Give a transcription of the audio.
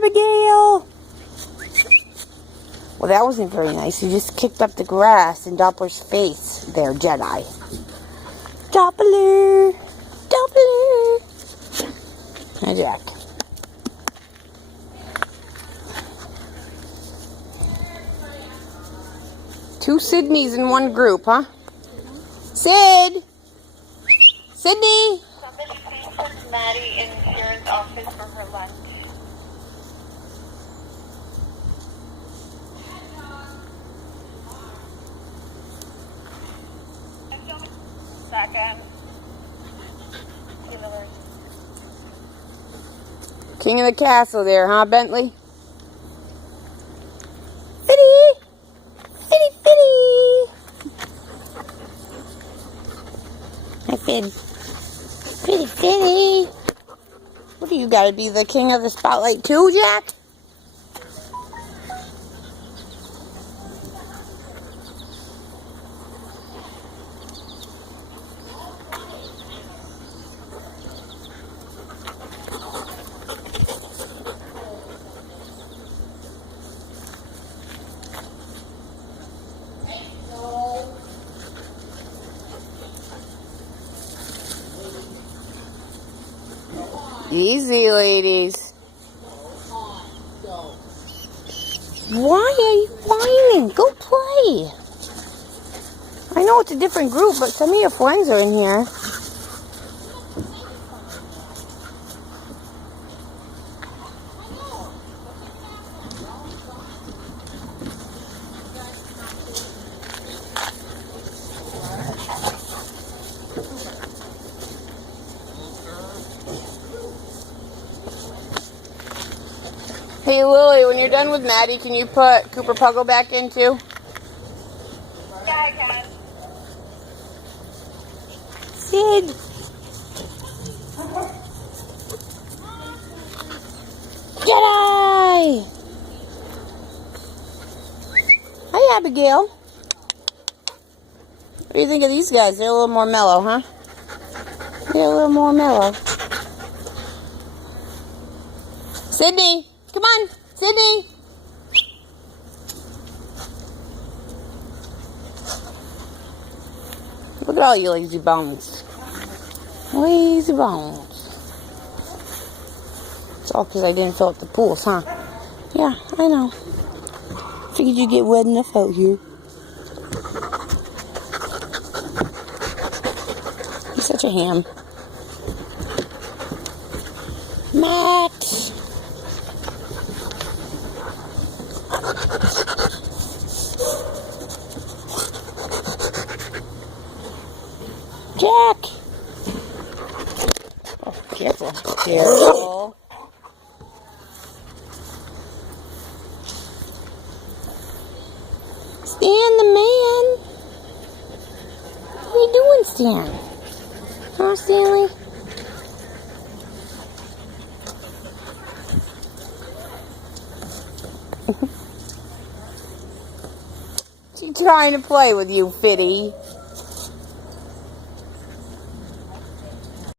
Abigail! Well, that wasn't very nice. You just kicked up the grass in Doppler's face there, Jedi. Doppler! Doppler! Hi, Jack. Two Sydneys in one group, huh? Sid! Sydney! Somebody please put Maddie in Sharon's office for her lunch. Second. King of the castle there, huh, Bentley? Fitty! Fitty, fitty! Hi, Finn. Fitty, fitty! What do you gotta be the king of the spotlight too, Jack? Easy, ladies. Why are you whining? Go play. I know it's a different group, but some of your friends are in here. Hey, Lily, when you're done with Maddie, can you put Cooper Puggle back in too? Yeah, I can. Sid! Jedi! Hi, Abigail. What do you think of these guys? They're a little more mellow, huh? They're a little more mellow. Sydney! Come on, Sydney! Look at all you lazy bones. Lazy bones. It's all because I didn't fill up the pools, huh? Yeah, I know. Figured you'd get wet enough out here. You're such a ham. Max! Jack! Oh, careful. Careful. Stan the man. What are you doing, Stan? Huh, Stanley? She's trying to play with you, Fitty.